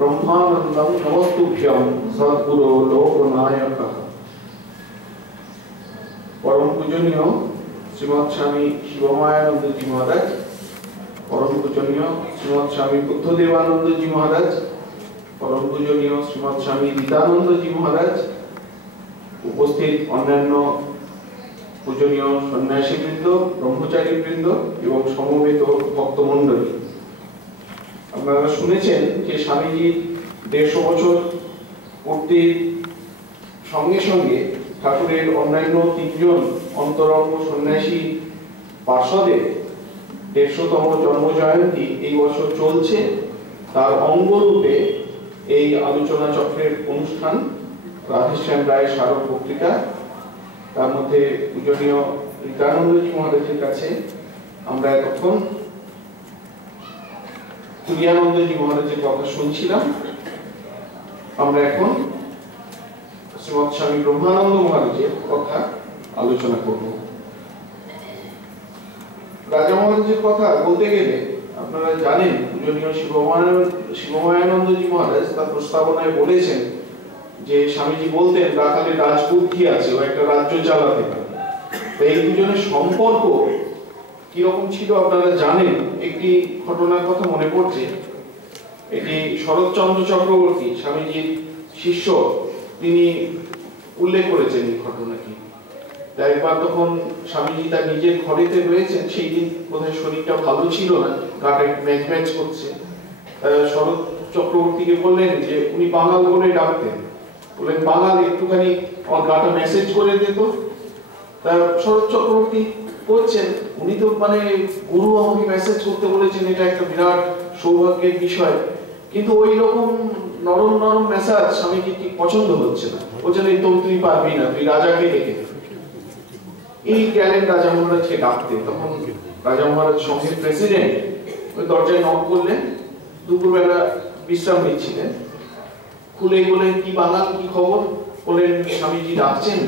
ब्रह्मानंदं नमस्तुभ्यं सद्गुरो लोकनायकः। परम पूजनीय श्रीमद स्वामी शिवमायानंद जी महाराज, परम पूजनीय श्रीमद स्वामी बुद्धदेवानंद जी महाराज, परम पूजनीय श्रीमद स्वामी रीतानंद जी महाराज, उपस्थित अन्यान्य पूजनीय सन्यासीवृंद, ब्रह्मचारीवृंद एवं समवेत भक्तमंडली, আপনারা শুনেছেন যে স্বামীজি 150 বছর পূর্তির সঙ্গে সঙ্গে ঠাকুরের অন্যান্য তিনজন অন্তরঙ্গ সন্ন্যাসী পার্ষদের 150তম জন্ম জয়ন্তী এই বছর চলছে। তার অঙ্গরূপে এই আলোচনা চক্রের অনুষ্ঠান রাধেশ্যাম রায়ের স্মারক বক্তৃতা, তার মধ্যে পূজনীয় ঋতানন্দজি মহারাজের কাছে আমরা এতক্ষণ তুরিয়ানন্দজি মহারাজের কথা শুনছিলাম। আমরা এখন শ্রীমৎ স্বামী ব্রহ্মানন্দ মহারাজের কথা আলোচনা করব। রাজা মহারাজের কথা বলতে গেলে আপনারা জানেন পূজনীয় শিবমায়ানন্দজি মহারাজ তার প্রস্তাবনায় বলেছেন যে স্বামীজি বলতেন রাখালে রাজবুদ্ধি আছে, ও একটা রাজ্য চালাতে পারে। এই দুজনের সম্পর্ক কিরকম ছিল আপনারা জানেন। একটি ঘটনার কথা মনে পড়ছে, এটি শরৎচন্দ্র চক্রবর্তী স্বামীজির শিষ্য, তিনি উল্লেখ করেছেন এই ঘটনাটি। একবার তখন স্বামীজি তার নিজের ঘরেতে রয়েছেন, সেই দিন বোধহয় শরীরটা ভালো ছিল না, গাটা ম্যাচ ম্যাচ করছে। শরৎ চক্রবর্তীকে বললেন যে উনি বাঙাল বলে ডাকতেন, বললেন বাঙাল একটুখানি আমার গাটা মেসেজ করে দিত। তা শরৎ চক্রবর্তী করছেন, উনি তো মানে গুরু আমাকে মেসেজ করতে বলেছেন, এটা একটা বিরাট সৌভাগ্যের বিষয়, কিন্তু ওই রকম নরম নরম মেসেজ স্বামীজি ঠিক পছন্দ হচ্ছে না। বলছেন এই তো তুই পারবি না, তুই রাজাকে ডেকে। এই গেলেন রাজা মহারাজকে ডাকতে। তখন রাজা মহারাজ সঙ্গে প্রেসিডেন্ট ওই দরজায় নক করলেন, দুপুরবেলা বিশ্রাম নিচ্ছিলেন। খুলে বলেন কি বাঙাল, কি খবর? বলেন স্বামীজি ডাকছেন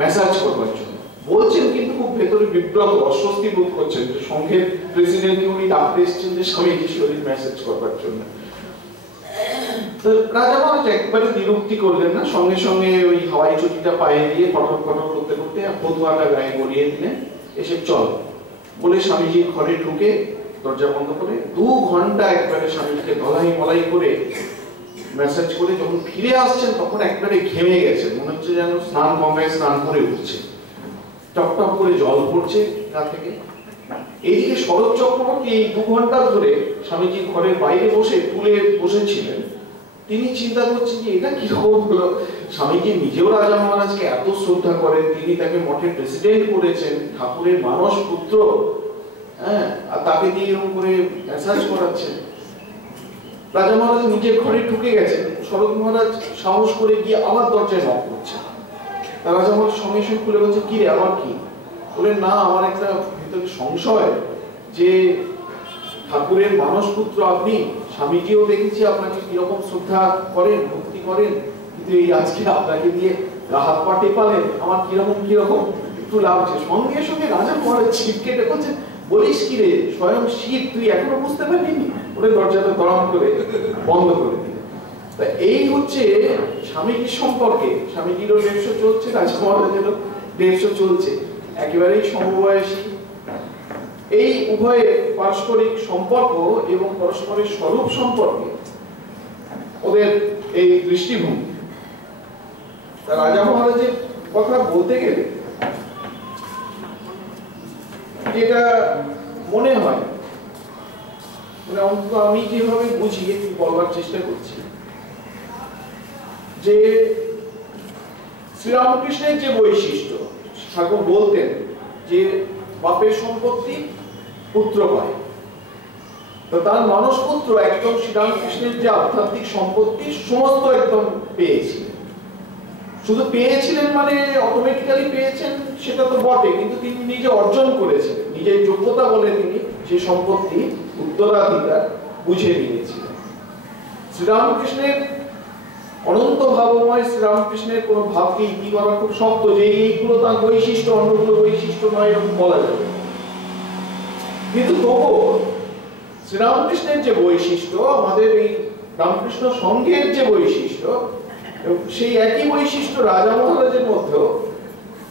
মেসেজ করবার জন্য। বলছেন কিন্তু খুব ভেতরে বিব্রত, অস্বস্তি বোধ করছেন যে সংঘের প্রেসিডেন্টকে উনি ডাকতে এসেছেন যে স্বামীজি শরীর মেসেজ করবার জন্য। রাজা মহারাজ একবারে বিরক্তি করলেন না, সঙ্গে সঙ্গে ওই হাওয়াই চটিটা পায়ে দিয়ে কটক কটক করতে করতে পটুয়াটা গায়ে গড়িয়ে দিলেন, এসে চল বলে স্বামীজির ঘরে ঢুকে দরজা বন্ধ করে 2 ঘন্টা একবারে স্বামীজিকে ধলাই মলাই করে মেসেজ করে যখন ফিরে আসছেন তখন একবারে ঘেমে গেছে, মনে হচ্ছে যেন স্নান গঙ্গায় স্নান করে উঠছে, টপ টপ করে জল পড়ছে গা থেকে। এইদিকে শরৎ চক্রবর্তী এই 2 ঘন্টা ধরে স্বামীজির ঘরের বাইরে বসে তুলে বসেছিলেন। তিনি চিন্তা করছেন যে এটা কি রকম হলো। স্বামীজি নিজেও রাজা মহারাজকে এত শ্রদ্ধা করেন, তিনি তাকে মঠের প্রেসিডেন্ট করেছেন, ঠাকুরের মানস পুত্র, হ্যাঁ, আর তাকে দিয়ে এরকম করে মেসেজ করাচ্ছেন। রাজা মহারাজ নিজের ঘরে ঢুকে গেছেন, শরৎ মহারাজ সাহস করে গিয়ে আবার দরজায় নক করছেন। রাজা মহারাজ সঙ্গে সঙ্গে খুলে বলছে কি রে, আমার কি? বলেন না, আমার একটা ভিতরে সংশয় যে ঠাকুরের মানস পুত্র আপনি, স্বামীজিও দেখেছি আপনাকে কিরকম শ্রদ্ধা করেন, ভক্তি করেন, কিন্তু এই আজকে আপনাকে দিয়ে হাত পা টেপালেন, আমার কিরকম কিরকম একটু লাগছে। সঙ্গে সঙ্গে রাজা মহারাজ ছিটকে বলছেন বলিস কি রে, স্বয়ং শিব, তুই এখনো বুঝতে পারবি? বলে দরজাটা দরম করে বন্ধ করে দিল। তা এই হচ্ছে স্বামীজির সম্পর্কে, স্বামীজিরও 150 চলছে, রাজা মহারাজেরও 150 চলছে, একেবারেই সমবয়সী। এই উভয়ের পারস্পরিক সম্পর্ক এবং পরস্পরের স্বরূপ সম্পর্কে ওদের এই দৃষ্টিভঙ্গি। রাজা মহারাজের কথা বলতে গেলে যেটা মনে হয়, মানে অন্তত আমি যেভাবে বুঝি একটু বলবার চেষ্টা করছি, যে শ্রীরামকৃষ্ণের যে বৈশিষ্ট্য, ঠাকুর বলতেন যে বাপের সম্পত্তি পুত্র পায়, তো তার মানস পুত্র একদম শ্রীরামকৃষ্ণের যে আধ্যাত্মিক সম্পত্তি সমস্ত একদম পেয়েছিলেন। শুধু পেয়েছিলেন মানে অটোমেটিক্যালি পেয়েছেন সেটা তো বটে, কিন্তু তিনি নিজে অর্জন করেছিলেন, নিজের যোগ্যতা বলে তিনি সেই সম্পত্তি উত্তরাধিকার বুঝে নিয়েছিলেন। শ্রীরামকৃষ্ণের অনন্ত ভাবময় শ্রীরামকৃষ্ণের কোন ভাবকে ইতি করা খুব শক্ত, যে এইগুলো তার বৈশিষ্ট্য, অন্যগুলো বৈশিষ্ট্য নয় এরকম বলা যাবে। কিন্তু তবুও শ্রীরামকৃষ্ণের যে বৈশিষ্ট্য আমাদের এই রামকৃষ্ণ সংঘের যে বৈশিষ্ট্য, সেই একই বৈশিষ্ট্য রাজা মহারাজের মধ্যেও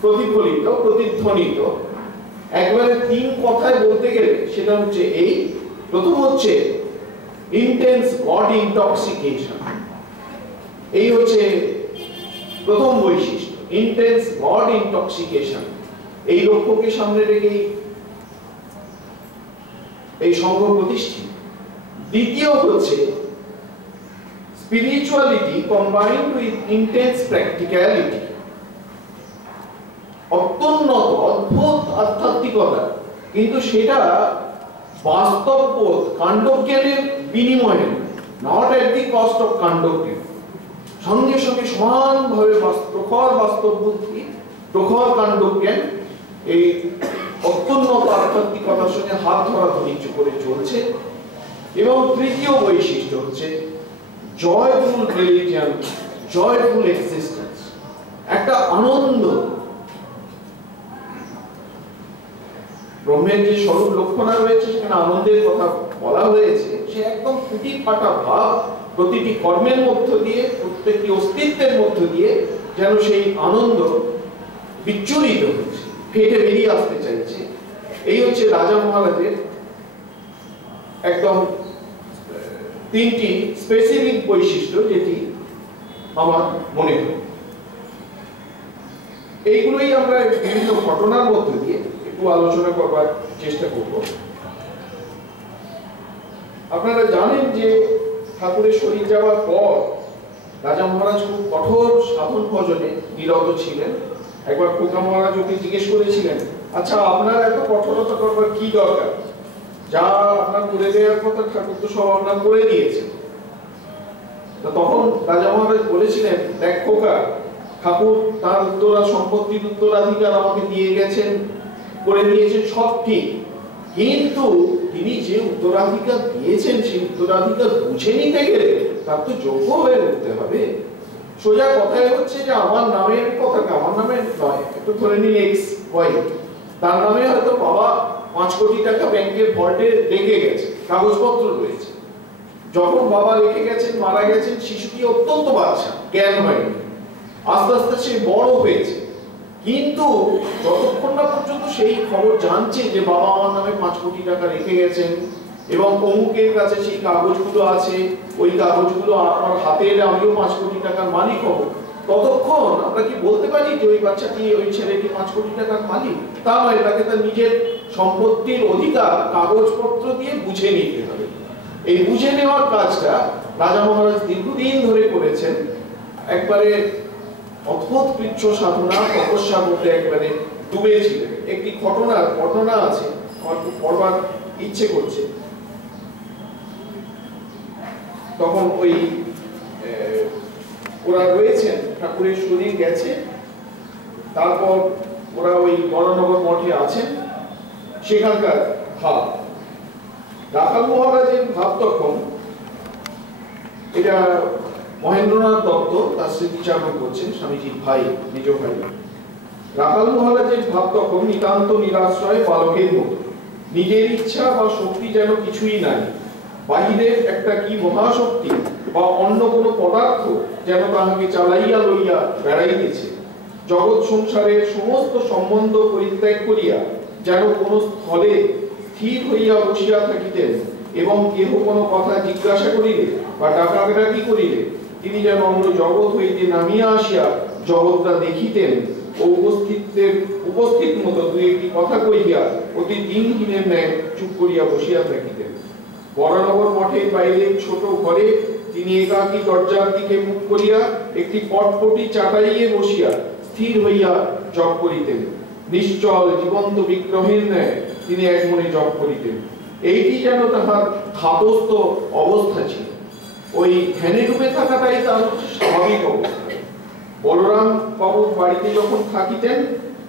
প্রতিফলিত, প্রতিধ্বনিত। একবারে তিন কথায় বলতে গেলে সেটা হচ্ছে এই, প্রথম হচ্ছে ইন্টেন্স বডি ইনটক্সিকেশন। এই হচ্ছে প্রথম বৈশিষ্ট্য, ইন্টেন্স বডি ইনটক্সিকেশন। এই লক্ষ্যকে সামনে রেখেই এই সংঘ প্রতিষ্ঠিত। দ্বিতীয় হচ্ছে spirituality combined with intense practicality. অত্যুন্নত অদ্ভুত আধ্যাত্মিকতা, কিন্তু সেটা বাস্তববোধ কাণ্ডজ্ঞানের বিনিময়ে, not at the cost of কাণ্ডজ্ঞান। সঙ্গে সঙ্গে সমানভাবে প্রখর বাস্তব বুদ্ধি, প্রখর কাণ্ডজ্ঞান এই অত্যুন্নত আধ্যাত্মিকতার সঙ্গে হাত ধরাধরি করে চলছে। এবং তৃতীয় বৈশিষ্ট্য হচ্ছে জয়ফুল রিলিজিয়ন, জয়ফুল এক্সিস্টেন্স, একটা আনন্দ। ব্রহ্মের যে স্বরূপ লক্ষণা রয়েছে সেখানে আনন্দের কথা বলা হয়েছে, সে একদম ফুটি ফাটা ভাব প্রতিটি কর্মের মধ্য দিয়ে, প্রত্যেকটি অস্তিত্বের মধ্য দিয়ে যেন সেই আনন্দ বিচ্ছুরিত হচ্ছে, ফেটে বেরিয়ে আসতে চাইছে। এই হচ্ছে রাজা মহারাজের একদম তিনটি স্পেসিফিক বৈশিষ্ট্য, যেটি আমার মনে হয়। এইগুলোই আমরা বিভিন্ন ঘটনার মধ্য দিয়ে একটু আলোচনা করবার চেষ্টা করব। আপনারা জানেন যে ঠাকুরের শরীর যাওয়ার পর রাজা মহারাজ খুব কঠোর সাধন ভজনে নিরত ছিলেন। একবার খোকা মহারাজ ওকে জিজ্ঞেস করেছিলেন, আচ্ছা আপনার এত কঠোরতা করবার কি দরকার? যা আপনার করে দেওয়ার কথা ঠাকুর তো সব আপনার করে দিয়েছে। তখন রাজা মহারাজ বলেছিলেন, দেখ খোকা, ঠাকুর তার সম্পত্তির উত্তরাধিকার আমাকে দিয়ে গেছেন, করে দিয়েছেন, সব ঠিক, কিন্তু তিনি যে উত্তরাধিকার দিয়েছেন সেই উত্তরাধিকার বুঝে নিতে গেলে তার তো যোগ্য হয়ে উঠতে হবে। সোজা কথাই হচ্ছে যে আমার নামের কথাটা আমার নামে নয়, একটু ধরে নিন এক্স ওয়াই, তার নামে হয়তো বাবা 5 কোটি টাকা ব্যাংকের ভল্টে রেখে গেছে, কাগজপত্র রয়েছে। যখন বাবা রেখে গেছেন, মারা গেছেন, শিশুটি অত্যন্ত বাচ্চা, জ্ঞান হয়নি, আস্তে আস্তে সে বড় হয়েছে, কিন্তু যতক্ষণ না পর্যন্ত সেই খবর জানছে যে বাবা আমার নামে 5 কোটি টাকা রেখে গেছেন এবং অমুকের কাছে সেই কাগজগুলো আছে, ওই কাগজগুলো আমার হাতে এলে আমিও 5 কোটি টাকার মালিক হব, ততক্ষণ আমরা কি বলতে পারি যে ওই বাচ্চাটি, ওই ছেলেটি 5 কোটি টাকার মালিক? তা নয়, তাকে তার নিজের সম্পত্তির অধিকার কাগজপত্র দিয়ে বুঝে নিতে হবে। এই বুঝে নেওয়ার কাজটা রাজা মহারাজ দীর্ঘদিন ধরে করেছেন। একবারে অদ্ভুত কৃচ্ছ সাধনা, তপস্যার মধ্যে একবারে ডুবেছিলেন। একটি ঘটনা আছে, আমার খুব পড়বার ইচ্ছে করছে। তখন ওই ওরা রয়েছেন, ঠাকুরের শরীর গেছে, তারপর ওরা ওই বরানগর মঠে আছেন, সেখানকার ভাব, রাখাল মহারাজের ভাব তখন, এটা মহেন্দ্রনাথ দত্ত তার স্মৃতিচারণ করছেন, স্বামীজির ভাই, নিজ ভাই। রাখাল মহারাজের ভাব তখন নিতান্ত নিরাশ্রয় বালকের মতো, নিজের ইচ্ছা বা শক্তি যেন কিছুই নাই, বাহিরের একটা কি মহাশক্তি বা অন্য কোনো পদার্থ যেন তাহাকে চালাইয়া লইয়া বেড়াইতেছে। জগৎ সংসারের সমস্ত সম্বন্ধ পরিত্যাগ করিয়া যেন কোনো স্থলে স্থির হইয়া বসিয়া থাকিতেন এবং কেহ কোনো কথা জিজ্ঞাসা করিলে বা ডাকাডাকি করিলে তিনি যেন অন্য জগৎ হইতে নামিয়া আসিয়া জগৎটা দেখিতেন ও উপস্থিত মতো দুই একটি কথা কইয়া অতি দিনহীনের ন্যায় চুপ করিয়া বসিয়া থাকিতেন। বরানগর মঠের বাইরে ছোট ঘরে তিনি একাকী দরজার দিকে মুখ করিয়া একটি পটপটি চাটাইয়ে বসিয়া স্থির হইয়া জপ করিতেন। নিশ্চল জীবন্ত বিগ্রহের ন্যায় তিনি এক মনে জপ করিতেন। এইটি যেন তাহার ধাতস্থ অবস্থা ছিল। ওই ধ্যানে ডুবে থাকাটাই তার স্বাভাবিক অবস্থা। বলরাম বাবুর বাড়িতে যখন থাকিতেন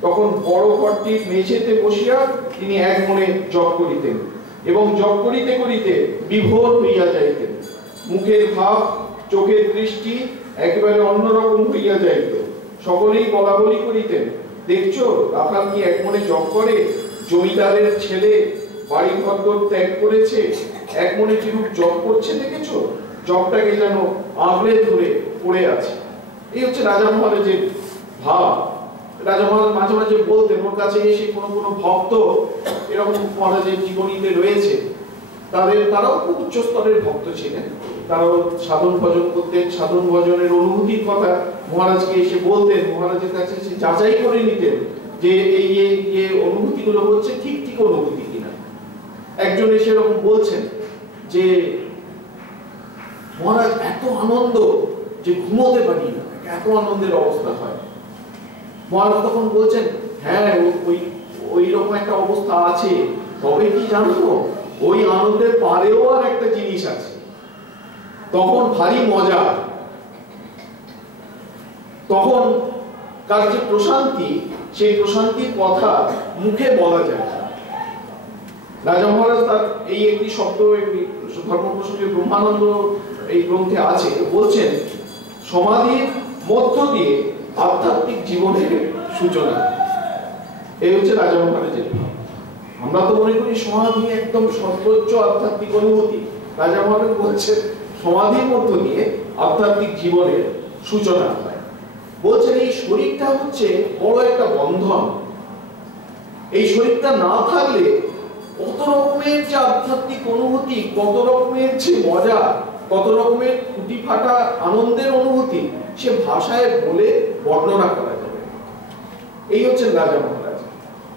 তখন বড় ঘরটির মেঝেতে বসিয়া তিনি এক মনে জপ করিতেন এবং জপ করিতে করিতে বিভোর হইয়া যাইতেন। মুখের ভাব, চোখের দৃষ্টি একেবারে অন্যরকম হইয়া যাইত। সকলেই বলা বলি করিতেন, দেখছো রাখাল কি এক মনে জপ করে? জমিদারের ছেলে বাড়ি ঘর ত্যাগ করেছে, এক মনে কিরূপ জপ করছে দেখেছো? জবটাকে যেন আঁকড়ে ধরে পড়ে আছে। এই হচ্ছে রাজা মহারাজের ভাব। রাজা মহারাজ মাঝে মাঝে বলতেন, ওর কাছে এসে কোনো কোনো ভক্ত এরকম মহারাজের জীবনীতে রয়েছে, তারাও খুব উচ্চ স্তরের ভক্ত ছিলেন, তারাও সাধন ভজন করতেন, সাধন ভজনের অনুভূতির কথা মহারাজকে এসে বলতেন, মহারাজের কাছে এসে যাচাই করে নিতেন যে এই যে অনুভূতিগুলো হচ্ছে ঠিক ঠিক অনুভূতি কিনা। একজন এসে এরকম বলছেন যে মহারাজ এত আনন্দ যে ঘুমোতে পারি না, এত আনন্দের অবস্থা হয়। মহারাজ তখন বলছেন, হ্যাঁ ওই রকম একটা অবস্থা আছে, তবে কি জানো ওই আনন্দের পারেও আর একটা জিনিস আছে, তখন ভারী মজা, তখন কার যে প্রশান্তি, সেই প্রশান্তির কথা মুখে বলা যায় না। রাজা মহারাজ তার এই একটি শব্দ ধর্ম প্রসঙ্গে ব্রহ্মানন্দ এই গ্রন্থে আছে, বলছেন সমাধির মধ্য দিয়ে আধ্যাত্মিক জীবনের সূচনা। এই হচ্ছে রাজা মহারাজের ভাব। আমরা তো মনে করি সমাধি একদম সর্বোচ্চ আধ্যাত্মিক অনুভূতি, রাজা মহারাজ বলছেন সমাধির মধ্য দিয়ে আধ্যাত্মিক জীবনের সূচনা হয়। বলছেন এই শরীরটা হচ্ছে বড় একটা বন্ধন, এই শরীরটা না থাকলে কত রকমের যে আধ্যাত্মিক অনুভূতি, কত রকমের যে মজা, কত রকমের ফুটি ফাটা আনন্দের অনুভূতি, সে ভাষায় বলে বর্ণনা করা যাবে। এই হচ্ছে রাজা মহারাজ।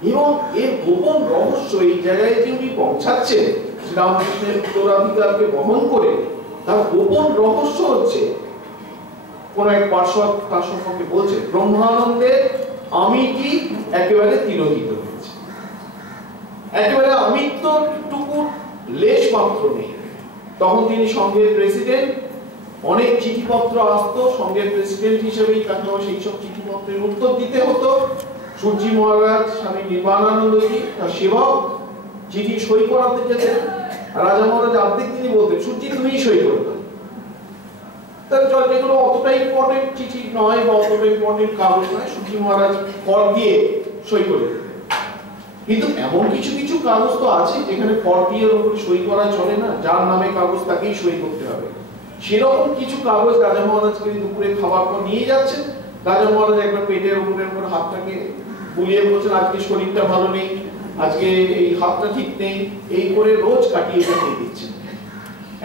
এবং এর গোপন রহস্য এই জায়গায় যে উনি পৌঁছাচ্ছেন শ্রীরামকৃষ্ণের উত্তরাধিকারকে বহন করে, তার গোপন রহস্য হচ্ছে, কোন এক পার্শ্বদ তার সম্পর্কে বলছে, ব্রহ্মানন্দের আমিটি একেবারে তিরোহিত হয়েছে, একেবারে আমিত্বটুকু লেশ মাত্র নেই। তখন তিনি সংঘের প্রেসিডেন্ট, অনেক চিঠিপত্র আসতো, সংঘের প্রেসিডেন্ট হিসেবেই তাকে সেই সব চিঠিপত্রের উত্তর দিতে হতো। সূর্যি মহারাজ স্বামী নির্বাণানন্দজি তার সেবক, চিঠি সই করাতে যেতেন, রাজা মহারাজ অর্ধেক তিনি বলতেন, সূর্যি তুমিই সই করে দাও। যেগুলো অতটা ইম্পর্টেন্ট চিঠি নয় বা অতটা ইম্পর্টেন্ট কাগজ নয়, সূর্যি মহারাজ ফর দিয়ে সই করে দিতেন। কিন্তু এমন কিছু কিছু কাগজ তো আছে যেখানে ফর দিয়ে উপরে সই করা চলে না, যার নামে কাগজ তাকেই সই করতে হবে। সেরকম কিছু কাগজ রাজা মহারাজকে দুপুরে খাবার পর নিয়ে যাচ্ছেন। রাজা মহারাজ একবার পেটের উপরের উপর হাতটাকে বুলিয়ে বলছেন, আজকে শরীরটা ভালো নেই, আজকে এই হাতটা ঠিক নেই, এই করে রোজ কাটিয়ে কাটিয়ে দিচ্ছেন।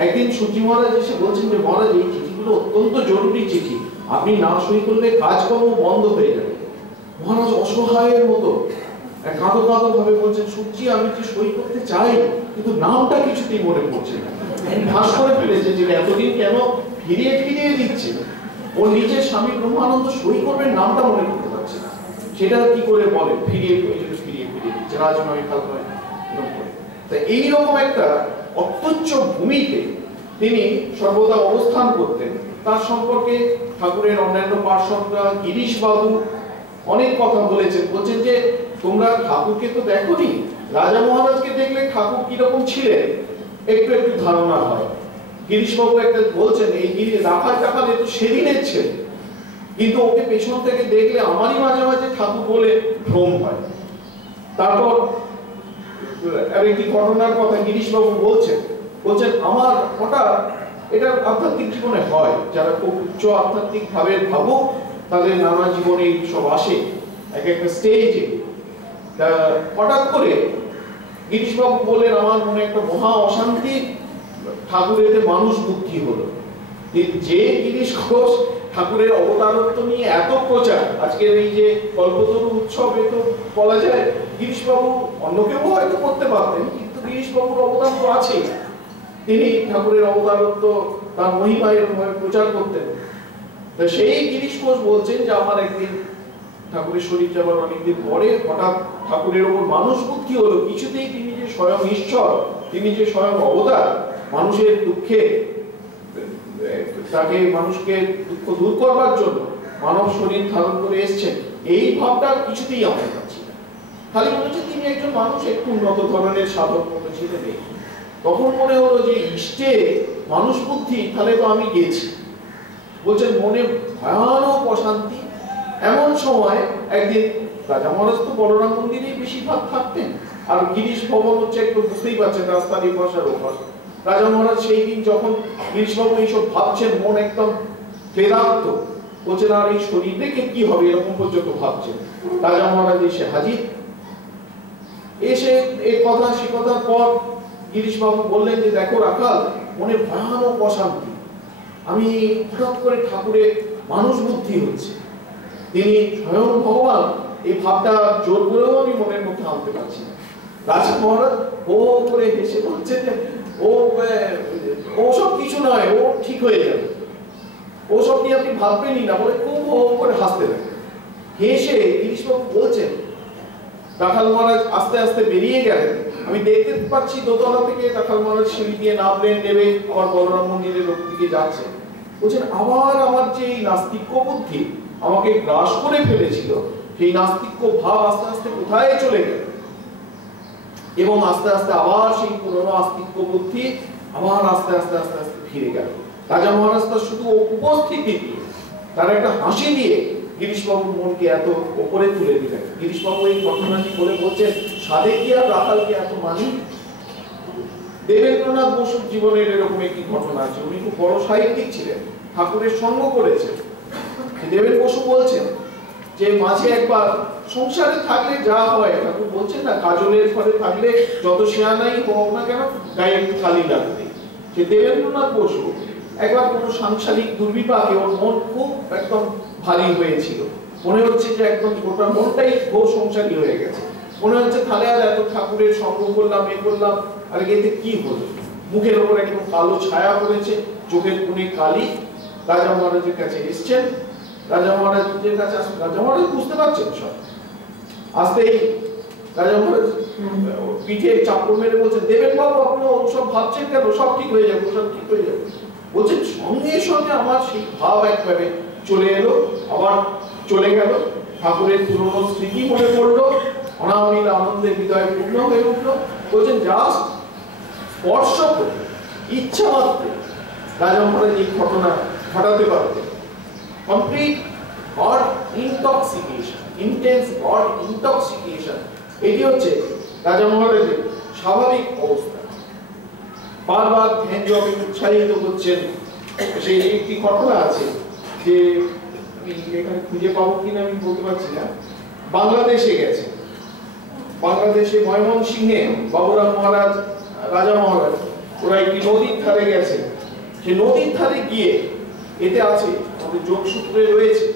একদিন সূর্যি মহারাজ এসে বলছেন যে মহারাজ এই চিঠিগুলো অত্যন্ত জরুরি চিঠি, আপনি না সই করলে কাজকর্ম বন্ধ হয়ে যাবে। মহারাজ অসহায়ের মতো কাঁদো কাঁদো ভাবে বলছেন, সূর্যি আমি যে সই করতে চাই কিন্তু নামটা কিছুতেই মনে পড়ছে না। ভাস করে ফেলেছে যে এতদিন কেন ফিরিয়ে ফিরিয়ে দিচ্ছে, ওর নিজের স্বামী ব্রহ্মানন্দ সই করবেন নামটা মনে করতে পারছে না, সেটা কি করে বলে, ফিরিয়ে ফিরিয়ে ফিরিয়ে দিচ্ছে, রাজ নয় কাল নয় এরকম করে। তা এইরকম একটা অত্যচ্ছ ভূমিতে তিনি সর্বদা অবস্থান করতেন। তার সম্পর্কে ঠাকুরের অন্যান্য পার্শ্বদরা, গিরিশ বাবু অনেক কথা বলেছেন। বলছেন যে তোমরা ঠাকুরকে তো দেখোনি, রাজা মহারাজকে দেখলে ঠাকুর কিরকম ছিলেন একটু একটু ধারণা হয়। গিরিশ বাবু একটা বলছেন, এই রাখাল টাকাল একটু সেদিনের ছেলে, কিন্তু ওকে পেছন থেকে দেখলে আমারই মাঝে মাঝে ঠাকুর বলে ভ্রম হয়। তারপর আরেকটি ঘটনার কথা গিরিশ বাবু বলছেন আমার হঠাৎ, এটা আধ্যাত্মিক জীবনে হয়, যারা খুব উচ্চ আধ্যাত্মিক ভাবের ভাবুক তাদের নানা জীবনে সব আসে এক একটা স্টেজে। হঠাৎ করে গিরিশ বাবু বললেন, আমার মনে একটা মহা অশান্তি, ঠাকুরের মানুষ বুদ্ধি হলো। যে গিরিশ ঘোষ ঠাকুরের অবতারত্ব নিয়ে এত প্রচার, আজকের এই যে কল্পতরু উৎসবে তো বলা যায় গিরিশ বাবু অন্য কেউ হয়তো করতে পারতেন, কিন্তু গিরিশ বাবুর অবদান তো আছে। তিনি ঠাকুরের অবতারত্ব, তার মহিমা এরকমভাবে প্রচার করতেন। তো সেই গিরিশ ঘোষ বলছেন যে আমার একদিন ঠাকুরের শরীর যাবার অনেকদিন পরে হঠাৎ ঠাকুরের ওপর মানুষ বুদ্ধি হলো, কিছুতেই তিনি যে স্বয়ং ঈশ্বর, তিনি যে স্বয়ং অবতার, মানুষের দুঃখে তাকে মানুষকে দুঃখ দূর করবার জন্য মানব শরীর ধারণ করে এসছেন, এই ভাবটা কিছুতেই আমরা পাচ্ছি না। খালি মনে হচ্ছে তিনি একজন মানুষ, একটু উন্নত ধরনের সাধক মতো ছিলেন। তখন মনে হলো যে ইষ্টে মানুষ বুদ্ধি, তাহলে তো আমি গেছি। বলছেন মনে ভয়ানক অশান্তি। এমন সময় একদিন রাজা মহারাজ তো বলরাম মন্দিরেই বেশিরভাগ থাকতেন, আর গিরিশ ভবন হচ্ছে একটু বুঝতেই পারছেন রাস্তার এই পাশার ওপাশ। রাজা মহারাজ সেই দিন যখন গিরিশবাবু এইসব ভাবছেন, মন একদম ক্লেদাক্ত, বলছেন আর এই শরীর দেখে কি হবে, এরকম পর্যন্ত ভাবছেন। রাজা মহারাজ এসে হাজির। এসে এই কথা সে কথার পর গিরিশবাবু বললেন যে দেখো রাখাল, মনে ভয়ানক অশান্তি, আমি হঠাৎ করে ঠাকুরের মানুষ বুদ্ধি হচ্ছে, তিনি স্বয়ং ভগবান, এই ভাবটা জোর করেও আমি মনের মধ্যে আনতে পারছি না। রাজা মহারাজ ও করে হেসে বলছেন যে ও সব কিছু নয়, ও ঠিক হয়ে যাবে, ও সব নিয়ে আপনি ভাববেনই না, বলে খুব ও করে হাসতে লাগে। হেসে গিরিশবাবু বলছেন, রাখাল মহারাজ আস্তে আস্তে বেরিয়ে গেলেন। আমি দেখতে পাচ্ছি দোতলা থেকে রাখাল মহারাজ সিঁড়ি দিয়ে নামলেন, নেমে আবার বলরাম মন্দিরের দিকে যাচ্ছে। বলছেন আবার আমার যে এই নাস্তিক্য বুদ্ধি আমাকে গ্রাস করে ফেলেছিল, সেই নাস্তিক্য ভাব আস্তে আস্তে কোথায় চলে গেল, এবং আস্তে আস্তে আবার সেই পুরনো আস্তিক্য বুদ্ধি আবার আস্তে আস্তে আস্তে আস্তে ফিরে গেল। রাজা মহারাজ তার শুধু উপস্থিতি দিয়ে, তার একটা হাসি দিয়ে গিরিশবাবুর মনকে এত উপরে তুলে দিলেন। গিরিশবাবু এই ঘটনাটি বলে বলছেন, সাধে কি আর রাখালকে এত মানি? দেবেন্দ্রনাথ বসুর জীবনের এরকম একটি ঘটনা আছে। উনি খুব বড় সাহিত্যিক ছিলেন, ঠাকুরের সঙ্গ করেছেন। দেবেন বসু বলছেন যে মাঝে একবার সংসারে থাকলে যা হয়, ঠাকুর বলছেন না, কাজলের ঘরে থাকলে যত শেয়ানাই হোক না কেন গায়ে একটু খালি লাগবে। যে দেবেন্দ্রনাথ বসু একবার কোনো সাংসারিক দুর্বিপাকে ওর মন খুব একদম ভারী হয়েছিল, মনে হচ্ছে যে একদম গোটা মনটাই ঘোর সংসারী হয়ে গেছে। মনে হচ্ছে তাহলে আর এত ঠাকুরের সঙ্গ করলাম, এ করলাম, আর এতে কি হলো? মুখের ওপর একদম কালো ছায়া পড়েছে, চোখের কোণে কালি। রাজা মহারাজের কাছে এসছেন। রাজা মহারাজের কাছে রাজা মহারাজ বুঝতে পারছেন সব। আসতেই রাজা মহারাজ পিঠে চাপড় মেরে বলছেন, দেবেন বাবু আপনি সব ভাবছেন কেন? সব ঠিক হয়ে যাবে, সব ঠিক হয়ে যাবে। বলছেন সঙ্গে সঙ্গে আমার সেই ভাব একবারে চলে এলো, আবার চলে গেল। ঠাকুরের পুরনো স্মৃতি মনে পড়লো, অনাবিল আনন্দের হৃদয় পূর্ণ হয়ে উঠলো। বলছেন জাস্ট স্পর্শ করে, ইচ্ছা মাত্র রাজা মহারাজ এই ঘটনা ঘটাতে পারতেন। Complete god intoxication, intense god intoxication, এটি হচ্ছে রাজা মহারাজের স্বাভাবিক অবস্থা। বারবার ধ্যান জপে উৎসাহিত করছেন। সেই একটি ঘটনা আছে যে আমি এখানে খুঁজে পাবো কিনা আমি বলতে পারছি না। বাংলাদেশে গেছে, বাংলাদেশে ময়মনসিংহে বাবুরাম মহারাজ, রাজা মহারাজ, ওরা একটি নদীর ধারে গেছে। সেই নদীর ধারে গিয়ে, এতে আছে আমাদের যোগসূত্রে রয়েছে,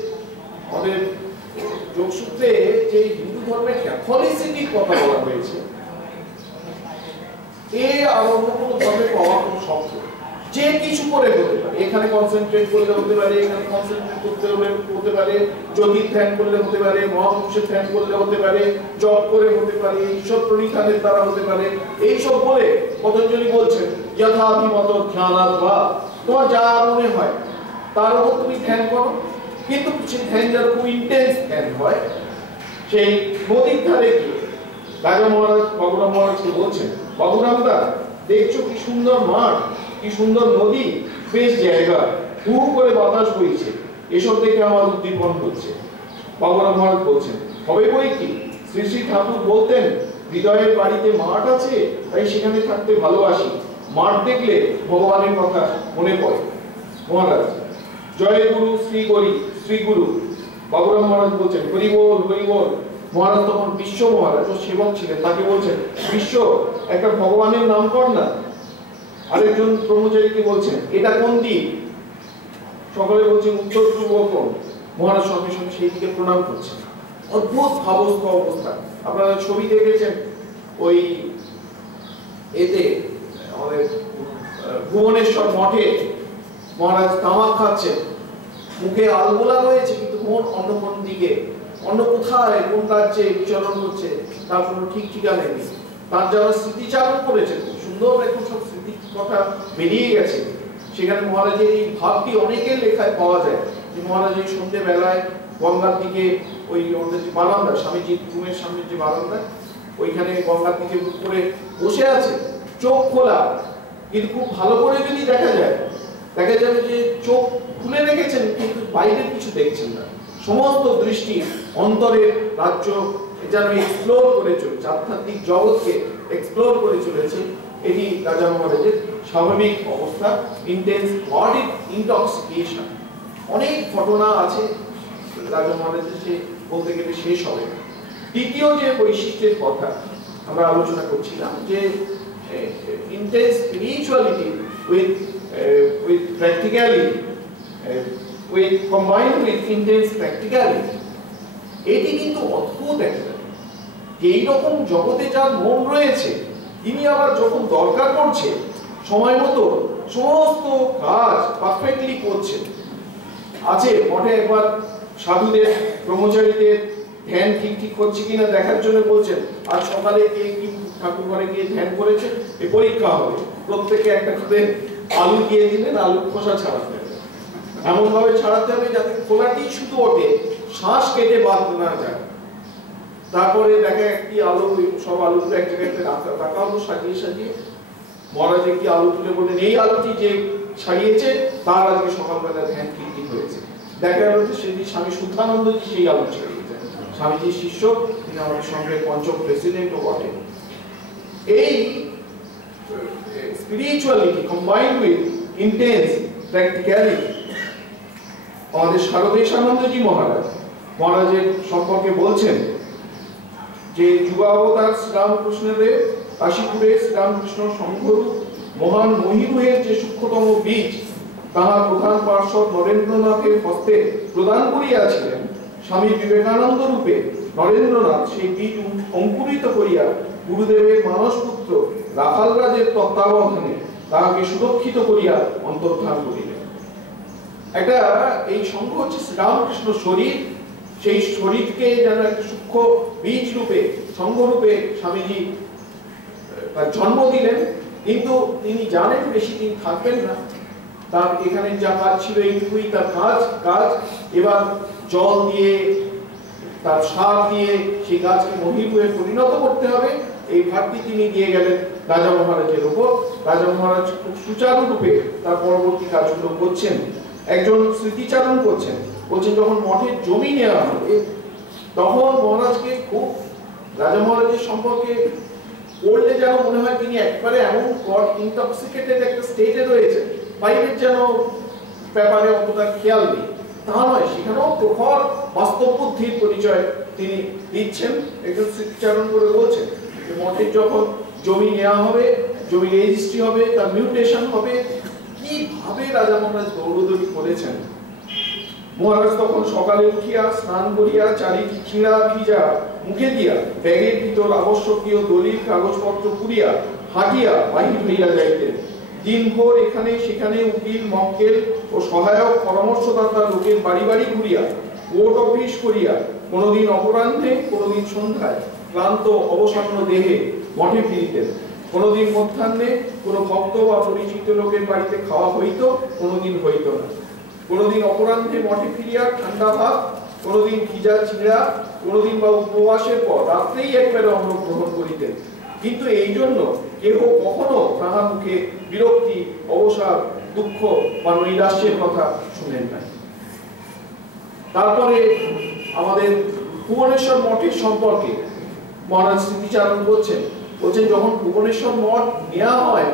আমাদের যোগসূত্রে যে হিন্দু ধর্মের ক্যাথলিসিটির কথা বলা হয়েছে, এ আর অন্য কোনো ধর্মে পাওয়া কোনো শব্দ যে কিছু করে হতে পারে। এখানে কনসেন্ট্রেট করলে হতে পারে, এখানে কনসেন্ট্রেট করতে হলে হতে পারে, জ্যোতির ধ্যান করলে হতে পারে, মহাপুরুষের ধ্যান করলে হতে পারে, জপ করে হতে পারে, ঈশ্বর প্রণিধানের দ্বারা হতে পারে। এইসব বলে পতঞ্জলি বলছেন যথাভিমত ধ্যানাৎ বা, তোমার যা মনে হয় তার উপর তুমি ধ্যান করো, কিন্তু সেই ধ্যান যার খুব ইন্টেন্স ধ্যান হয়। সেই নদীর ধারে গিয়ে রাজা মহারাজ বাবুরাম মহারাজকে বলছেন, বাবুরাম দা দেখছো কি সুন্দর মাঠ, কি সুন্দর নদী, বেশ জায়গা, হু করে বাতাস বইছে, এসব দেখে আমার উদ্দীপন হচ্ছে। বাবুরাম মহারাজ বলছেন, হবে বই কি, শ্রী শ্রী ঠাকুর বলতেন হৃদয়ের বাড়িতে মাঠ আছে, তাই সেখানে থাকতে ভালোবাসি, মাঠ দেখলে ভগবানের কথা মনে পড়ে। মহারাজ জয় গুরু শ্রী গরি শ্রী গুরু। বাবুরাম মহারাজ বলছেন হরি বল হরি বল। মহারাজ তখন বিশ্ব মহারাজ ও সেবক ছিলেন, তাকে বলছেন বিশ্ব একটা ভগবানের নাম কর না। আরেকজন ব্রহ্মচারীকে বলছেন এটা কোন দিক? সকলে বলছেন উত্তর পূর্ব কোণ। মহারাজ সঙ্গে সঙ্গে সেই দিকে প্রণাম করছেন। অদ্ভুত ভাবস্থ অবস্থা। আপনারা ছবি দেখেছেন ওই এতে আমাদের ভুবনেশ্বর মঠে মহারাজ তামাক খাচ্ছেন, মুখে আলবোলা রয়েছে, কিন্তু মন অন্য কোন দিকে, অন্য কোথায় কোন রাজ্যে বিচরণ করছে তার কোনো ঠিক ঠিকানা নেই। তার যারা স্মৃতিচারণ করেছেন, খুব সুন্দর এখন সব স্মৃতির কথা বেরিয়ে গেছে। সেখানে মহারাজের এই ভাবটি অনেকের লেখায় পাওয়া যায় যে মহারাজ এই সন্ধ্যেবেলায় গঙ্গার দিকে, ওই আমাদের যে বারান্দা, স্বামীজির রুমের সামনে যে বারান্দা, ওইখানে গঙ্গার দিকে করে বসে আছে, চোখ খোলা, কিন্তু খুব ভালো করে যদি দেখা যায়, দেখা যাবে যে চোখ খুলে রেখেছেন কিন্তু বাইরের কিছু দেখছেন না। সমস্ত দৃষ্টি অন্তরের রাজ্য যেন এক্সপ্লোর করে চলেছে, আধ্যাত্মিক জগৎকে এক্সপ্লোর করে চলেছে। এটি রাজা মহারাজের স্বাভাবিক অবস্থা, ইন্টেন্স বডি ইনটক্সিকেশন। অনেক ঘটনা আছে রাজা মহারাজের, সে বলতে গেলে শেষ হবে না। দ্বিতীয় যে বৈশিষ্ট্যের কথা আমরা আলোচনা করছিলাম, যে intense spirituality with practicality, with combined with intense practicality, এটি কিন্তু অদ্ভুত একটা। এই রকম জগতে যার মন রয়েছে, তিনি আবার যখন দরকার পড়ছে সময় মতো সমস্ত কাজ পারফেক্টলি করছেন। আছে মঠে একবার সাধুদের, ব্রহ্মচারীদের ধ্যান ঠিক হচ্ছে কিনা দেখার জন্য বলছেন, আজ সকালে কে কি ঠাকুর ঘরে গিয়ে ধ্যান করেছে, এই পরীক্ষা হবে। প্রত্যেকে একটা করে আলু দিয়ে দিলেন, আলুর খোসা ছাড়াতে হবে, এমন ভাবে ছাড়াতে হবে যাতে খোলাটি শুধু ওঠে, শ্বাস কেটে বাদ না যায়। তারপরে দেখা একটি আলু, সব আলুগুলো এক জায়গায় রাখা হলো সাজিয়ে সাজিয়ে। মহারাজ একটি আলু তুলে বললেন, এই আলুটি যে ছাড়িয়েছে তার আজকে সকালবেলা ধ্যান ঠিক হয়েছে। দেখা গেল যে সেদিন স্বামী শুদ্ধানন্দজি সেই আলু ছাড়িয়েছেন, স্বামীজির শিষ্য, তিনি আমাদের সঙ্গে পঞ্চম প্রেসিডেন্টও বটেন। এই spirituality combined with intense practicality, আমাদের শারদেশানন্দজি মহারাজের সম্পর্কে বলছেন যে যুগাবতার শ্রীরামকৃষ্ণদেব কাশীপুরে শ্রীরামকৃষ্ণ সংঘরূপ মহান মহিরুহের যে সূক্ষ্মতম বীজ তাহার প্রধান পার্শ্বদ নরেন্দ্রনাথের হস্তে প্রদান করিয়াছিলেন, স্বামী বিবেকানন্দ রূপে নরেন্দ্রনাথ সেই বীজ অঙ্কুরিত করিয়া গুরুদেবের মানসপুত্র রাখাল রাজের তত্ত্বাবধানে তাহাকে সুরক্ষিত করিয়া অন্তর্ধান করিলেন। একটা এই সংঘ হচ্ছে শ্রীরামকৃষ্ণ শরীর, সেই শরীরকে যেন একটা সূক্ষ্ম বীজ রূপে, সংঘ রূপে স্বামীজি তার জন্ম দিলেন। কিন্তু তিনি জানেন বেশি দিন থাকবেন না, তার এখানে যা কাজ ছিল এইটুকুই তার কাজ। এবার জল দিয়ে, তার সার দিয়ে সেই গাছকে মহিরুহে পরিণত করতে হবে, এই ভাবটি তিনি দিয়ে গেলেন রাজা মহারাজের উপর। রাজা মহারাজ খুব সুচারুরূপে তার পরবর্তী কাজগুলো করছেন। একজন স্মৃতিচারণ করছেন, বলছেন যখন মঠের জমি নেওয়া হবে তখন মহারাজকে খুব, রাজা মহারাজের সম্পর্কে পড়লে যেন মনে হয় তিনি একবারে এমন গড ইনটক্সিকেটেড একটা স্টেটে রয়েছে, বাইরের যেন ব্যাপারে অতটা খেয়াল নেই, তা নয়, সেখানেও প্রখর বাস্তব বুদ্ধির পরিচয় তিনি দিচ্ছেন। একজন স্মৃতিচারণ করে বলছেন মঠের যখন জমি নেওয়া হবে, জমি রেজিস্ট্রি হবে, তার মিউটেশন হবে, কিভাবে রাজা মহারাজ দৌড়দৌড়ি করেছেন। মহারাজ তখন সকালে উঠিয়া স্নান করিয়া চারিটি ছিঁড়া ভিজা মুখে দিয়া ব্যাগের ভিতর আবশ্যকীয় দলিল কাগজপত্র পুরিয়া হাঁটিয়া বাহির হইয়া যাইতেন। দিনভর এখানে সেখানে উকিল মক্কেল ও সহায়ক পরামর্শদাতা লোকের বাড়ি বাড়ি ঘুরিয়া কোর্ট অফিস করিয়া কোনোদিন অপরাহ্নে কোনোদিন সন্ধ্যায় ক্লান্ত অবসন্ন দেহে মঠে ফিরিতেন। কোনোদিন মধ্যাহ্নে কোনো ভক্ত বা পরিচিত লোকের বাড়িতে খাওয়া হইত, কোনোদিন হইত না। কোনোদিন অপরাহ্নে মঠে ফিরিয়া ঠান্ডা ভাত, কোনোদিন ভিজা চিড়া, কোনোদিন বা উপবাসের পর রাত্রেই একবারে অন্ন গ্রহণ করিতেন। কিন্তু এই জন্য কেহ কখনো তাহার মুখে বিরক্তি, অবসাদ, দুঃখ বা নৈরাশ্যের কথা শুনেন নাই। তারপরে আমাদের ভুবনেশ্বর মঠের সম্পর্কে মহারাজ স্মৃতিচারণ বলছেন যখন ভুবনেশ্বর মঠ নেওয়া হয়,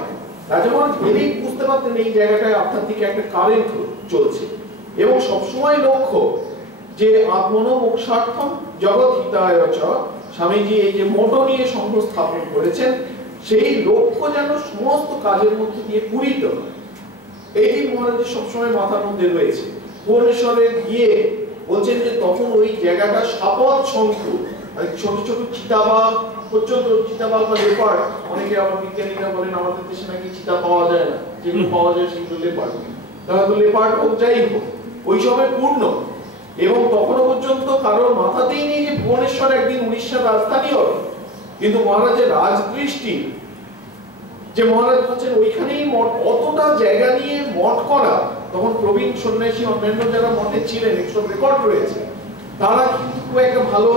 রাজা মহারাজ ভেবেই বুঝতে পারতেন এই জায়গাটায় আধ্যাত্মিক একটা কারেন্ট চলছে, এবং সবসময় লক্ষ্য যে আত্মনো মোক্ষার্থম জগৎ হিতায় চ, স্বামীজি এই যে মোটো নিয়ে সংঘ স্থাপন করেছেন, সেই লক্ষ্য যেন সমস্ত কাজের মধ্যে দিয়ে পূরিত হয়, এটি মহারাজের সবসময় মাথার মধ্যে রয়েছে। ভুবনেশ্বরে গিয়ে বলছেন যে তখন ওই জায়গাটা সাপদ শঙ্কু, ছোট ছোট চিতাবাঘ পর্যন্ত, চিতাবাঘ বা লেপার্ড, অনেকে আবার বিজ্ঞানীরা বলেন আমাদের দেশে নাকি চিতা পাওয়া যায় না, যেগুলো পাওয়া যায় সেগুলো লেপার্ড, তাহলে লেপার্ড হোক যাই হোক ওই সবে পূর্ণ। এবং তখনও পর্যন্ত কারোর মাথাতেই নেই যে ভুবনেশ্বর একদিন উড়িষ্যার রাজধানী হবে। কিন্তু মহারাজের রাজদৃষ্টি, যে মহারাজ বলছেন ওইখানেই মঠ, অতটা জায়গা নিয়ে মঠ করা, তখন প্রবীণ সন্ন্যাসী অন্যান্য যারা মঠে ছিলেন, এসব রেকর্ড রয়েছে, তারা কিন্তু একটা ভালো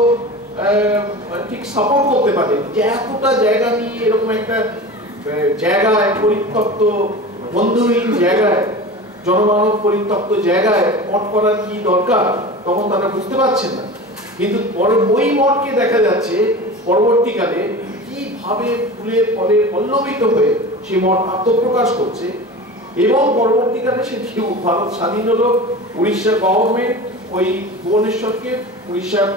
ঠিক সাপোর্ট করতে পারে যে এতটা জায়গা নিয়ে এরকম একটা জায়গায়, পরিত্যক্ত বন্ধুহীন জায়গায়, জনমানব পরিত্যক্ত জায়গায় মঠ করার কি দরকার, তখন তারা বুঝতে পারছেন না। কিন্তু পরে ওই মঠকে দেখা যাচ্ছে পরবর্তীকালে কিভাবে ফুলে ফলে পল্লবিত হয়ে সে মঠ আত্মপ্রকাশ করছে এবং পরবর্তীকালে সে ভারত স্বাধীন হলো, উড়িষ্যার গভর্নমেন্ট ওই ভুবনেশ্বরকে উড়িষ্যার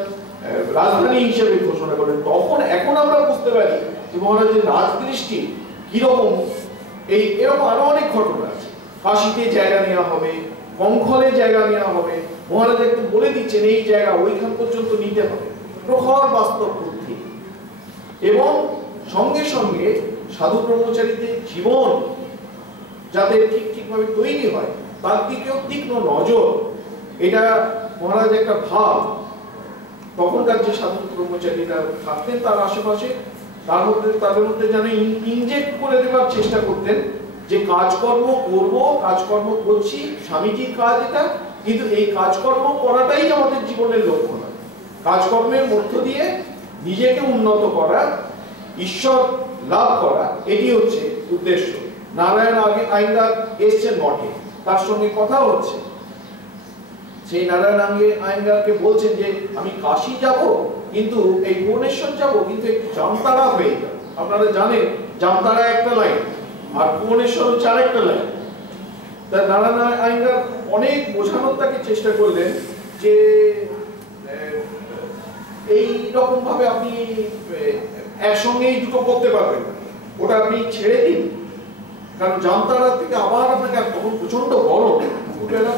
রাজধানী হিসেবে ঘোষণা করেন। তখন এখন আমরা বুঝতে পারি যে মহারাজের রাজদৃষ্টি কিরকম। এরকম আরো অনেক ঘটনা আছে। কাশীতে জায়গা নেওয়া হবে, কঙ্খলে জায়গা নেওয়া হবে, মহারাজ একদম বলে দিচ্ছেন এই জায়গা ওইখান পর্যন্ত নিতে হবে, প্রখর বাস্তব বুদ্ধি। এবং সঙ্গে সঙ্গে সাধু ব্রহ্মচারীদের জীবন যাতে ঠিকভাবে তৈরি হয় তার দিকেও তীক্ষ্ণ নজর, এটা মহারাজ একটা ভাব। তখনকার যে সাধু ব্রহ্মচারীরা থাকতেন তার আশেপাশে তাদের মধ্যে যেন ইনজেক্ট করে দেওয়ার চেষ্টা করতেন যে কাজকর্ম করব, কাজকর্ম করছি, স্বামীজির কাজ এটা, কিন্তু এই কাজকর্ম করাটাই আমাদের জীবনের লক্ষ্য না। কাজকর্মের মধ্য দিয়ে নিজেকে উন্নত করা, ঈশ্বর লাভ করা, এটি হচ্ছে উদ্দেশ্য। নারায়ণ আইঙ্গার এসছেন মঠে, তার সঙ্গে কথা হচ্ছে। সেই নারায়ণ আইঙ্গারকে বলছেন যে আমি কাশী যাব, কিন্তু এই ভুবনেশ্বর যাব, কিন্তু একটু জামতারা হয়ে যাবে। আপনারা জানেন জামতারা একটা লাইন আর ভুবনেশ্বর হচ্ছে আরেকটা লাইন। তা নারায়ণ আইঙ্গার অনেক বোঝানোর তাকে চেষ্টা করলেন যে এই রকম ভাবে আপনি একসঙ্গে এই দুটো করতে পারবেন না, ওটা আপনি ছেড়ে দিন। কারণ জামতারা থেকে আবার আপনাকে তখন প্রচন্ড গরম,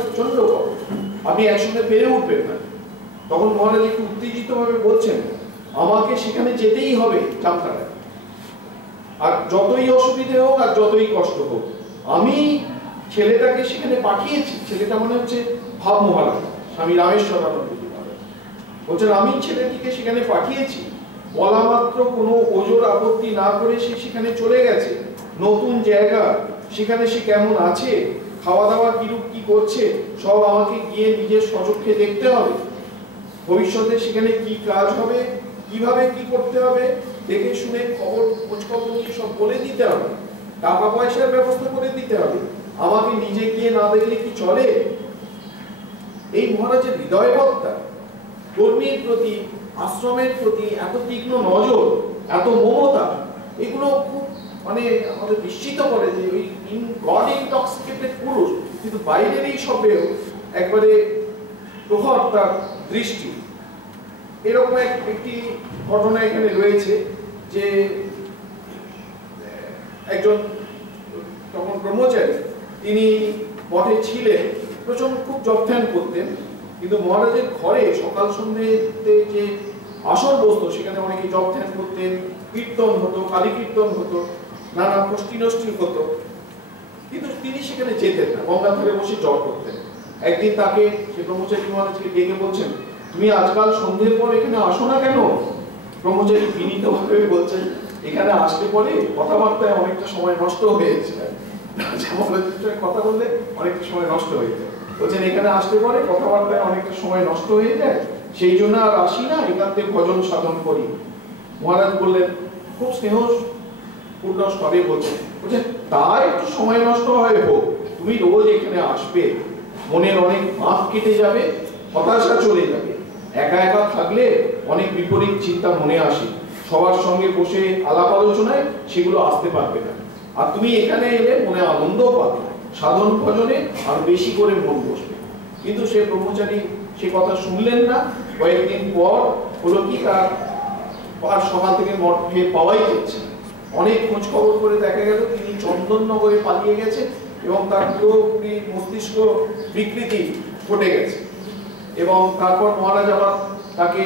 প্রচন্ড গরম, আপনি একসঙ্গে পেরে উঠবেন না। তখন মহারাজ একটু উত্তেজিত ভাবে বলছেন আমাকে সেখানে যেতেই হবে জামতারা, আর যতই অসুবিধে হোক আর যতই কষ্ট হোক। আমি ছেলেটাকে সেখানে পাঠিয়েছি, ছেলেটা মনে হচ্ছে ভাব মহারাজ স্বামী রামেশ্বরানন্দজি মহারাজ বলছেন আমি ছেলেটিকে সেখানে পাঠিয়েছি, বলা মাত্র কোনো ওজোর আপত্তি না করে সে সেখানে চলে গেছে। নতুন জায়গা, সেখানে সে কেমন আছে, খাওয়া দাওয়া কিরূপ কি করছে, সব আমাকে গিয়ে নিজের স্বচক্ষে দেখতে হবে। ভবিষ্যতে সেখানে কি কাজ হবে, কিভাবে কি করতে হবে, দেখে শুনে খোঁজখবর নিয়ে সব বলে দিতে হবে, টাকা পয়সার ব্যবস্থা করে দিতে হবে। আমাকে নিজে গিয়ে না দেখলে কি চলে? এই মহারাজের হৃদয়বত্তা, কর্মীর প্রতি, আশ্রমের প্রতি এত তীক্ষ্ণ নজর, এত মমতা, এগুলো খুব মানে আমাদের বিস্মিত করে যে ওই গড ইনটক্সিকেটেড পুরুষ, কিন্তু বাইরের এই সবেও একবারে প্রখর তার দৃষ্টি। এরকম একটি ঘটনা এখানে রয়েছে যে একজন তখন ব্রহ্মচারী, তিনি মঠে ছিলেন, প্রচন্ড খুব জপধ্যান করতেন, কিন্তু মহারাজের ঘরে সকাল সন্ধ্যেতে যে আসর বসতো সেখানে অনেকে জপধ্যান করতেন, কীর্তন হতো, কালী কীর্তন হতো, নানা কষ্টি নষ্টি হতো, কিন্তু তিনি সেখানে যেতেন না, গঙ্গা ধারে বসে জপ করতেন। একদিন তাকে সে ব্রহ্মচারী মহারাজকে ডেকে বলছেন তুমি আজকাল সন্ধ্যের পর এখানে আসো না কেন? ব্রহ্মচারী বিনীতভাবে বলছেন এখানে আসলে পরে কথাবার্তায় অনেকটা সময় নষ্ট হয়েছে, কথা বললে অনেকটা সময় নষ্ট হয়ে যায়। বলছেন এখানে আসলে পরে কথাবার্তায় অনেকটা সময় নষ্ট হয়ে যায়, সেই জন্য আর আসি না, এখানে ভজন সাধন করি। মহারাজ বললেন খুব স্নেহপূর্ণ স্তরে বলছেন তা একটু সময় নষ্ট হয় হোক, তুমি রোজ এখানে আসবে, মনের অনেক ভাব কেটে যাবে, হতাশা চলে যাবে। একা একা থাকলে অনেক বিপরীত চিন্তা মনে আসে, সবার সঙ্গে বসে আলাপ আলোচনায় সেগুলো আসতে পারবে না। আর তুমি এখানে এলে মনে আনন্দ পাবে, সাধন ভজনে আর বেশি করে মন বসবে। কিন্তু সে ব্রহ্মচারী সে কথা শুনলেন না। কয়েকদিন পর হলো কি, তার সকাল থেকে মঠে পাওয়াই যাচ্ছে। অনেক খোঁজ খবর করে দেখা গেল তিনি চন্দননগরে পালিয়ে গেছে এবং তার পুরোপুরি মস্তিষ্ক বিকৃতি ঘটে গেছে। এবং তারপর মহারাজ আবার তাকে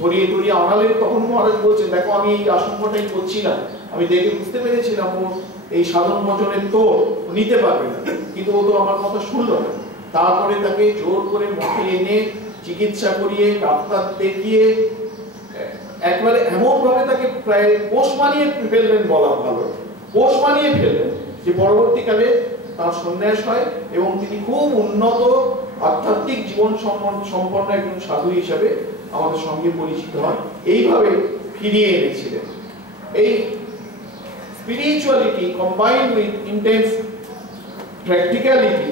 ধরিয়ে ধরিয়ে আনালেন। তখন মহারাজ বলছেন দেখো আমি এই আশঙ্কাটাই করছি না, আমি দেখে বুঝতে পেরেছিলাম ও এই সাধন ভজনের তো নিতে পারবে না, কিন্তু ও তো আমার কথা শুনলো না। তারপরে তাকে জোর করে মঠে এনে চিকিৎসা করিয়ে ডাক্তার দেখিয়ে একবারে এমন ভাবে তাকে প্রায় পোষ মানিয়ে ফেললেন, বলা ভালো, পোষ মানিয়ে ফেললেন যে পরবর্তীকালে তার সন্ন্যাস হয় এবং তিনি খুব উন্নত আধ্যাত্মিক জীবন সম্পন্ন একজন সাধু হিসাবে আমাদের সঙ্গে পরিচিত হন। এইভাবে ফিরিয়ে এনেছিলেন। এই spirituality combined with intense practicality,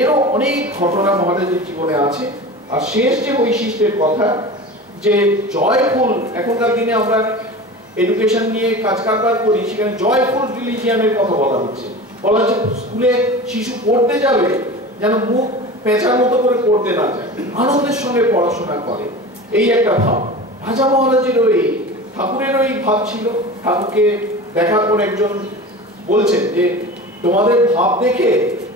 এরও অনেক ঘটনা মহারাজের জীবনে আছে। আর শেষ যে বৈশিষ্ট্যের কথা, যে জয়ফুল, এখনকার দিনে আমরা এডুকেশন নিয়ে কাজ কারবার করি, সেখানে জয়ফুল রিলিজিয়ানের কথা বলা হচ্ছে। বলা হচ্ছে স্কুলে শিশু পড়তে যাবে যেন মুখ পেঁচার মতো করে পড়তে না যায়, আনন্দের সঙ্গে পড়াশোনা করে, এই একটা ভাব। রাজা মহারাজের ওই ঠাকুরের ওই ভাব ছিল। ঠাকুরকে দেখার পর একজন বলছেন যে তোমাদের ভাব দেখে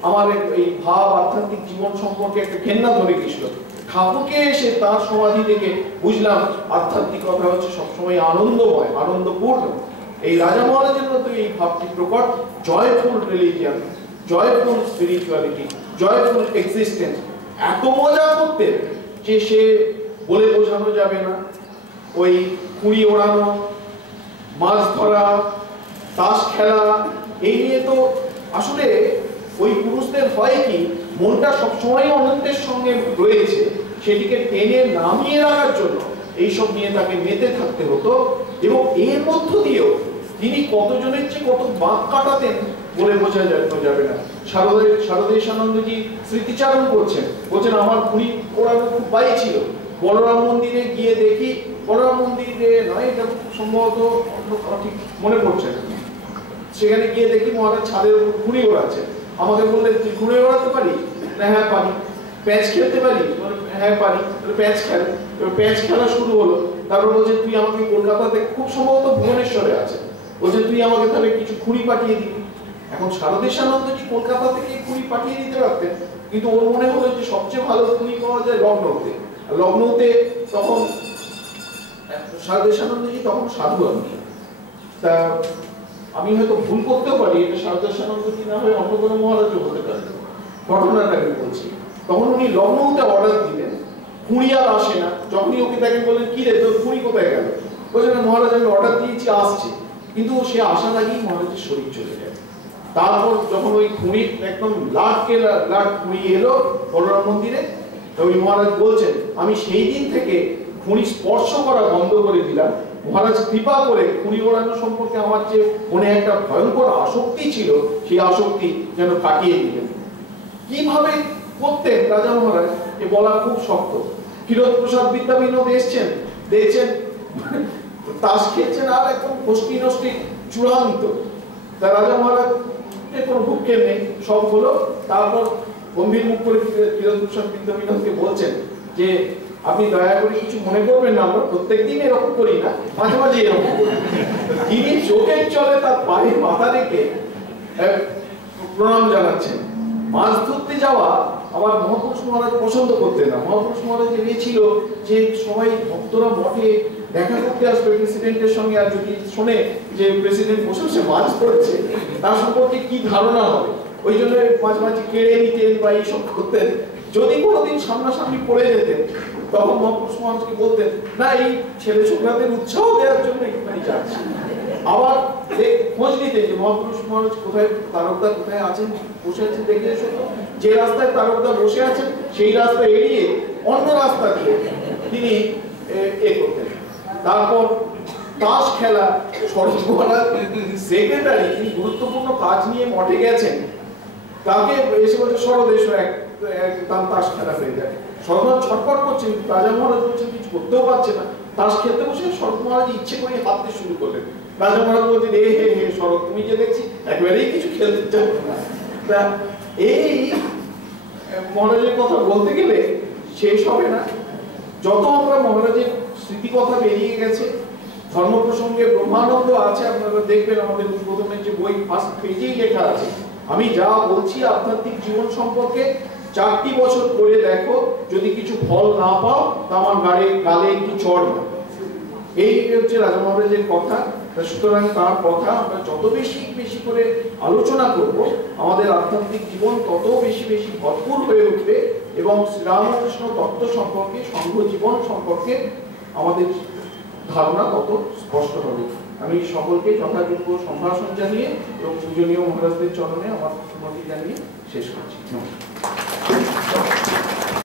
আমার এই ভাব আধ্যাত্মিক জীবন সম্পর্কে একটা ঘেন্না ধরে গেছিল। ঠাকুরকে এসে তার সমাধি থেকে বুঝলাম আধ্যাত্মিকতা হচ্ছে সবসময় আনন্দময়, আনন্দপূর্ণ। এই রাজা মহারাজের মতো এই ভাবটি প্রকট। Joyful religion, joyful spirituality, joyful existence. এত মজা করতেন যে সে বলে বোঝানো যাবে না। ওই কুড়ি ওড়ানো, মাছ ধরা, তাস খেলা, এই নিয়ে তো আসলে ওই পুরুষদের হয় কি, মনটা সবসময় অনন্তের সঙ্গে রয়েছে, সেটিকে টেনে নামিয়ে রাখার জন্য এইসব নিয়ে তাকে মেতে থাকতে হতো। এবং এর মধ্য দিয়েও তিনি কতজনের চেয়ে কত বাঁক কাটাতেন বলে বোঝা যাবে না। শারদেশানন্দজি স্মৃতিচারণ করছেন, বলছেন আমার কুড়ি ওড়ানো খুব বাই ছিল। বলরাম মন্দিরে গিয়ে দেখি, বলরাম মন্দিরে নয়, এটা সম্ভবত ঠিক মনে পড়ছে না, সেখানে গিয়ে দেখি মহারাজ ছাদের উপর ঘুড়ি ওড়াচ্ছে। আমাকে বললেন তুই ঘুড়ি ওড়াতে পারি? না, হ্যাঁ পারি। প্যাচ খেলতে পারি? হ্যাঁ পারি। প্যাচ খেল। প্যাচ খেলা শুরু হলো। তারপর বলছে তুই আমাকে কলকাতাতে, খুব সম্ভবত ভুবনেশ্বরে আছে, বলছে তুই আমাকে তাহলে কিছু ঘুড়ি পাঠিয়ে দিবি। এখন শারদেশানন্দজি কলকাতা থেকে ঘুড়ি পাঠিয়ে দিতে পারতেন, কিন্তু ওর মনে হলো যে সবচেয়ে ভালো ঘুড়ি পাওয়া যায় লখনৌতে। লখনৌতে তখন শারদেশানন্দজি তখন সাধু আননি। তা আমি হয়তো ভুল করতেও পারি, এটা শারদেশানন্দজি না হয়ে অন্য কোনো মহারাজও হতে পারে, ঘটনাটা আমি বলছি। তখন উনি লখনৌতে অর্ডার দিলেন, ঘুড়ি আর আসে না। যখনই ওকে তাকে বললেন কি রে তোর ঘুড়ি কোথায় গেল, বলছে না মহারাজ আমি অর্ডার দিয়েছি, আসছে। কিন্তু সে আসার আগেই মহারাজের শরীর চলে যায়। তারপর যখন ওই ঘুড়ি একদম লাট ঘুড়ি এলো বলরাম মন্দিরে, ওই মহারাজ বলছেন আমি সেই দিন থেকে ঘুড়ি স্পর্শ করা বন্ধ করে দিলাম। মহারাজ কৃপা করে ঘুড়ি ওড়ানো সম্পর্কে আমার যে মনে একটা ভয়ঙ্কর আসক্তি ছিল, সেই আসক্তি যেন কাটিয়ে দিলেন। কিভাবে করতেন রাজা মহারাজ এ বলা খুব শক্ত। ক্ষীরোদ প্রসাদ বিদ্যাবিনোদ এসছেন, দেখছেন তাস খেলছেন, আর একদম ফষ্টি নষ্টি চূড়ান্ত। তা রাজা মহারাজ কোনো ভূক্ষেপ নেই, সব হলো। তারপর গম্ভীর মুখ করে ক্ষীরোদ প্রসাদ বিদ্যাবিনোদকে বলছেন যে আপনি দয়া করে কিছু মনে করবেন না, আমরা প্রত্যেকদিন এরকম করি না, মাঝে মাঝে এরকম করি। তিনি চোখের চলে তার পায়ে মাথা রেখে প্রণাম জানাচ্ছেন। মাছ ধরতে যাওয়া আবার মহাপুরুষ মহারাজ পছন্দ করতেন না। মহাপুরুষ মহারাজ ভেবেছিল যে সবাই ভক্তরা মঠে দেখা করতে আসবে প্রেসিডেন্টের সঙ্গে, আর যদি শোনে যে প্রেসিডেন্ট বসে বসে মাছ ধরছে তার সম্পর্কে কি ধারণা হবে, ওই জন্য মাঝে মাঝে কেড়ে নিতেন বা এইসব করতেন। যদি কোনোদিন সামনাসামনি পড়ে যেতেন তখন মহাপুরুষ মহারাজকে বলতেন না এই ছেলে ছোকরাদের উৎসাহ দেওয়ার জন্য একটুখানি যাচ্ছে। আবার খোঁজ নিতেন যে মহাপুরুষ মহারাজ কোথায়, তারকদা কোথায় আছেন, বসে আছেন দেখে এসো। যে রাস্তায় তারকদা বসে আছেন সেই রাস্তা এড়িয়ে অন্য রাস্তা দিয়ে তিনি এ করতেন। তারপর তাস খেলা, শরৎ মহারাজ সেক্রেটারি, তিনি গুরুত্বপূর্ণ কাজ নিয়ে মঠে গেছেন, তাকে এসে বলছে শরৎ এসো একদম তাস খেলা হয়ে যায়। শরৎ মহারাজ ছটফট করছেন, রাজা মহারাজ বলছেন কিছু করতেও পারছে না। তাস খেলতে বসে শরৎ মহারাজ ইচ্ছে করে হাঁটতে শুরু করলেন। রাজা মহারাজ বলছেন হে হে হে শরৎ, তুমি যে দেখছি একবারেই কিছু খেলতে চাও না। তা এই মহারাজের কথা বলতে গেলে শেষ হবে না। যত আমরা মহারাজের স্মৃতি কথা বেরিয়ে গেছে, ধর্ম প্রসঙ্গে ব্রহ্মানন্দ আছে, আপনারা দেখবেন আমাদের উদ্বোধনের যে বই ফার্স্ট পেজেই লেখা আছে। আমি যা বলছি আধ্যাত্মিক জীবন সম্পর্কে 4টি বছর করে দেখো, যদি কিছু ফল না পাও তা আমার গালে একটু চড় না। এই হচ্ছে রাজা মহারাজের কথা। সুতরাং তার কথা আমরা যত বেশি করে আলোচনা করব, আমাদের আধ্যাত্মিক জীবন তত বেশি ভরপুর হয়ে উঠবে এবং শ্রীরামকৃষ্ণ তত্ত্ব সম্পর্কে, সংঘ জীবন সম্পর্কে আমাদের ধারণা তত স্পষ্ট হবে। আমি সকলকে যথাযোগ্য সম্ভাষণ জানিয়ে এবং পূজনীয় মহারাজদের চরণে আমার সম্মতি জানিয়ে শেষ করছি। নমস্কার।